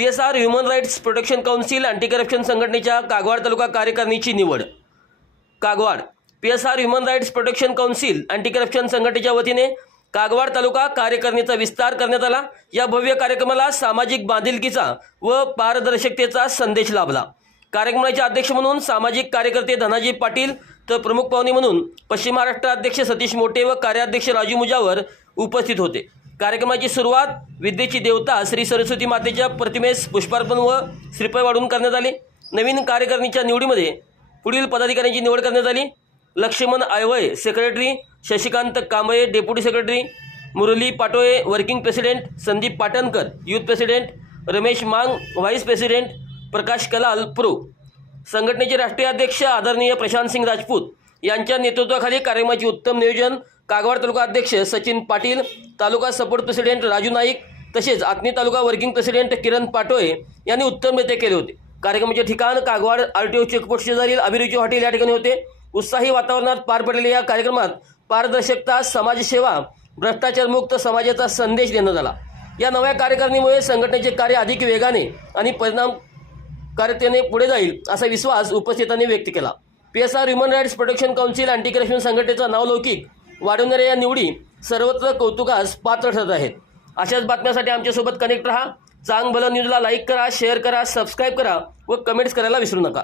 P S R human rights protection council anti corruption संघटनेच्या कागवाड तालुका कार्यकारिणीची निवड. Kagwad P S R human rights protection council anti corruption संघटनेच्या वतीने कागवाड तालुका कार्यकारिणीचा विस्तार करण्यात आला. या भव्य कार्यक्रमाला सामाजिक बांधिलकीचा व पारदर्शकतेचा संदेश लाभला. कार्यक्रमाचे अध्यक्ष म्हणून सामाजिक कार्यकर्ते धनाजी पाटील तर प्रमुख पाहुणे म्हणून पश्चिम महाराष्ट्र अध्यक्ष सतीश मोटे व कार्याध्यक्ष राजू मुजावर उपस्थित होते. कार्यक्रमाची सुरुवात विद्येची देवता श्री सरस्वती मातेच्या प्रतिमेस पुष्पार्पण व श्रीफळ वाढून करण्यात आले. नवीन कार्यकारिणीच्या निवडीमध्ये पुढील पदाधिकाऱ्यांची निवड करण्यात आली. Laxman आयवय secretary Shashikant Kamble deputy secretary Murali Patole working president Sandeep Patankar youth president Ramesh Mang vice president Prakash Kalal pro संघटनेचे राष्ट्रीय अध्यक्ष आदरणीय प्रशांत सिंग राजपूत यांच्या नेतृत्वाखाली कार्यक्रमाचे उत्तम नियोजन कागवाड तालुका अध्यक्ष सचिन पाटील तालुका सपोर्ट प्रेसिडेंट राजू नाईक तसेच आत्नी तालुका वर्किंग प्रेसिडेंट किरण पाटोळे यांनी उत्तमरित्या केले होते. कार्यक्रमाचे ठिकाण Kagwad R T O check post शेजारील अभिरुची हॉटेल या ठिकाणी होते. उत्साही वातावरणात पार पडलेल्या या कार्यक्रमात पारदर्शकता समाजसेवा भ्रष्टाचारमुक्त समाजाचा संदेश देण्यात आला. या नव्या कार्यकारिणीमुळे संघटनेचे कार्य अधिक वेगाने आणि परिणामकारकतेने पुढे जाईल असा विश्वास उपस्थितांनी व्यक्त केला. P S R human rights protection council anti corruption संघटनेचा नावलौकिक वाढवणाऱ्या या निवडी सर्वत्र कौतुकास पात्र ठरत आहेत. अशाच बातम्यासाठी आमच्यासोबत कनेक्ट राहा. चांग भलं न्यूजला लाईक करा शेअर करा सबस्क्राईब करा व कमेंट्स करायला विसरू नका.